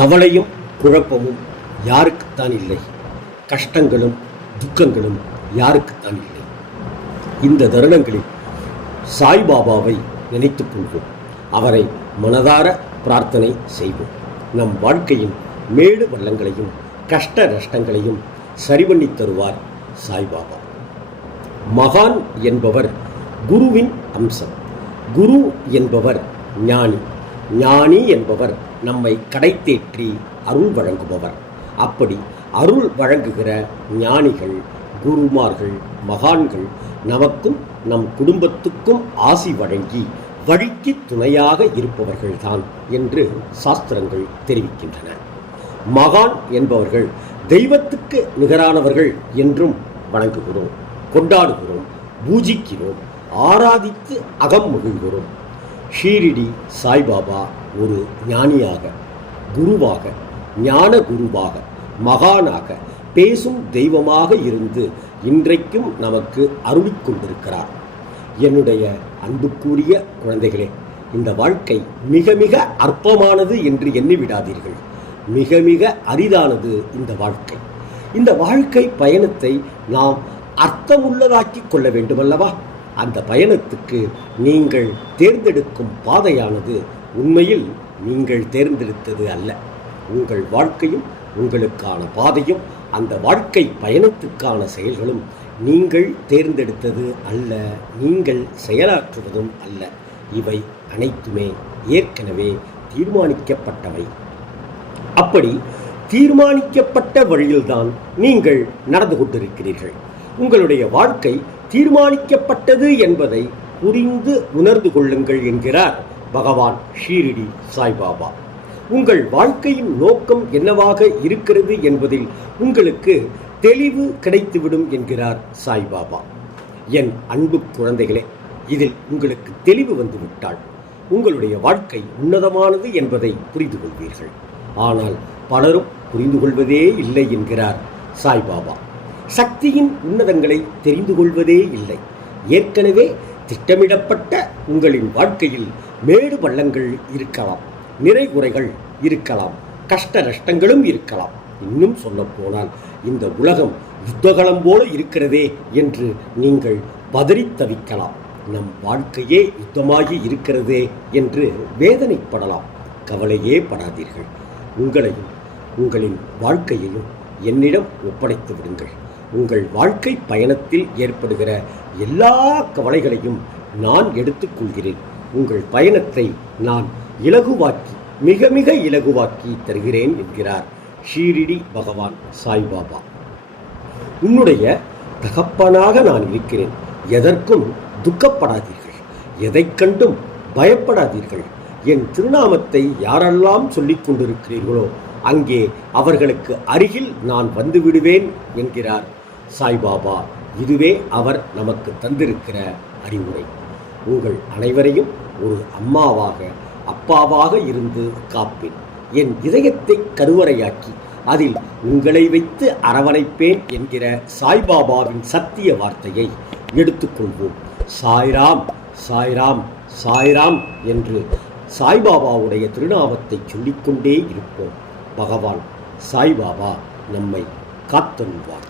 கவலையும் குழப்பமும் யாருக்குத்தான் இல்லை. கஷ்டங்களும் துக்கங்களும் யாருக்குத்தான் இல்லை. இந்த தருணங்களில் சாய்பாபாவை நினைத்துக் கொள்வோம். அவரை மனதார பிரார்த்தனை செய்வோம். நம் வாழ்க்கையின் மேடு வள்ளங்களையும் கஷ்ட நஷ்டங்களையும் சரிபண்ணி தருவார் சாய்பாபா. மகான் என்பவர் குருவின் அம்சம். குரு என்பவர் ஞானி. ஞானி என்பவர் நம்மை கடைத்தேற்றி அருள் வழங்குபவர். அப்படி அருள் வழங்குகிற ஞானிகள் குருமார்கள் மகான்கள் நமக்கும் நம் குடும்பத்துக்கும் ஆசி வழங்கி வழிக்கு துணையாக இருப்பவர்கள்தான் என்று சாஸ்திரங்கள் தெரிவிக்கின்றன. மகான் என்பவர்கள் தெய்வத்துக்கு நிகரானவர்கள் என்றும் வணங்குகிறோம் கொண்டாடுகிறோம் பூஜிக்கிறோம் ஆராதித்து அகம் மகிழ்கிறோம். ஷீரிடி சாய்பாபா ஒரு ஞானியாக குருவாக ஞான குருவாக மகானாக பேசும் தெய்வமாக இருந்து இன்றைக்கும் நமக்கு அருளிக் கொண்டிருக்கிறார். என்னுடைய அன்புக்குரிய குழந்தைகளே இந்த வாழ்க்கை மிக மிக அற்பமானது என்று எண்ணி விடாதீர்கள். மிக மிக அரிதானது இந்த வாழ்க்கை. இந்த வாழ்க்கை பயணத்தை நாம் அர்த்தமுள்ளதாக்கிக் கொள்ள வேண்டுமல்லவா? அந்த பயணத்துக்கு நீங்கள் தேர்ந்தெடுக்கும் பாதையானது உண்மையில் நீங்கள் தேர்ந்தெடுத்தது அல்ல. உங்கள் வாழ்க்கையும் உங்களுக்கான பாதையும் அந்த வாழ்க்கை பயணத்துக்கான செயல்களும் நீங்கள் தேர்ந்தெடுத்தது அல்ல நீங்கள் செயலாற்றுவதும் அல்ல. இவை அனைத்துமே ஏற்கனவே தீர்மானிக்கப்பட்டவை. அப்படி தீர்மானிக்கப்பட்ட வழியில்தான் நீங்கள் நடந்து கொண்டிருக்கிறீர்கள். உங்களுடைய வாழ்க்கை தீர்மானிக்கப்பட்டது என்பதை புரிந்து உணர்ந்து கொள்ளுங்கள் என்கிறார். பகவான் ஷீரிடி சாய்பாபா. உங்கள் வாழ்க்கையின் நோக்கம் என்னவாக இருக்கிறது என்பதில் உங்களுக்கு தெளிவு கிடைத்துவிடும் என்கிறார் சாய்பாபா. என் அன்பு குழந்தைகளே இதில் உங்களுக்கு தெளிவு வந்துவிட்டால் உங்களுடைய வாழ்க்கை உன்னதமானது என்பதை புரிந்து கொள்வீர்கள் ஆனால் பலரும் புரிந்து கொள்வதே இல்லை என்கிறார் சாய்பாபா. சக்தியின் உன்னதங்களை தெரிந்து கொள்வதே இல்லை. ஏற்கனவே திட்டமிடப்பட்ட உங்களின் வாழ்க்கையில் மேடு பள்ளங்கள் இருக்கலாம் நிறைகுறைகள் இருக்கலாம் கஷ்ட நஷ்டங்களும் இருக்கலாம். இன்னும் சொல்லப்போனால் இந்த உலகம் யுத்தகலம் போல இருக்கிறதே என்று நீங்கள் பதறித் தவிக்கலாம். நம் வாழ்க்கையே யுத்தமாகி இருக்கிறதே என்று வேதனைப்படலாம். கவலையே படாதீர்கள். உங்களையும் உங்களின் வாழ்க்கையையும் என்னிடம் ஒப்படைத்து விடுங்கள். உங்கள் வாழ்க்கை பயணத்தில் ஏற்படுகிற எல்லா கவலைகளையும் நான் எடுத்துக்கொள்கிறேன் உங்கள் பயணத்தை நான் இலகுவாக்கி மிக மிக இலகுவாக்கி தருகிறேன் என்கிறார் ஷீரிடி பகவான் சாய்பாபா. உன்னுடைய தகப்பனாக நான் இருக்கிறேன். எதற்கும் துக்கப்படாதீர்கள். எதைக் கண்டும் பயப்படாதீர்கள். என் திருநாமத்தை யாரெல்லாம் சொல்லிக் கொண்டிருக்கிறீர்களோ அங்கே அவர்களுக்கு அருகில் நான் வந்து விடுவேன் என்கிறார் சாய்பாபா. இதுவே அவர் நமக்கு தந்திருக்கிற அறிவுரை. உங்கள் அனைவரையும் ஒரு அம்மாவாக அப்பாவாக இருந்து காப்பேன். என் இதயத்தை கருவறையாக்கி அதில் உங்களை வைத்து அரவணைப்பேன் என்கிற சாய்பாபாவின் சத்திய வார்த்தையை எடுத்துக்கொள்வோம். சாய்ராம் சாய்ராம் சாய்ராம் என்று சாய்பாபாவுடைய திருநாமத்தை சொல்லிக்கொண்டே இருப்போம். பகவான் சாய்பாபா நம்மை காத்தருள்வார்.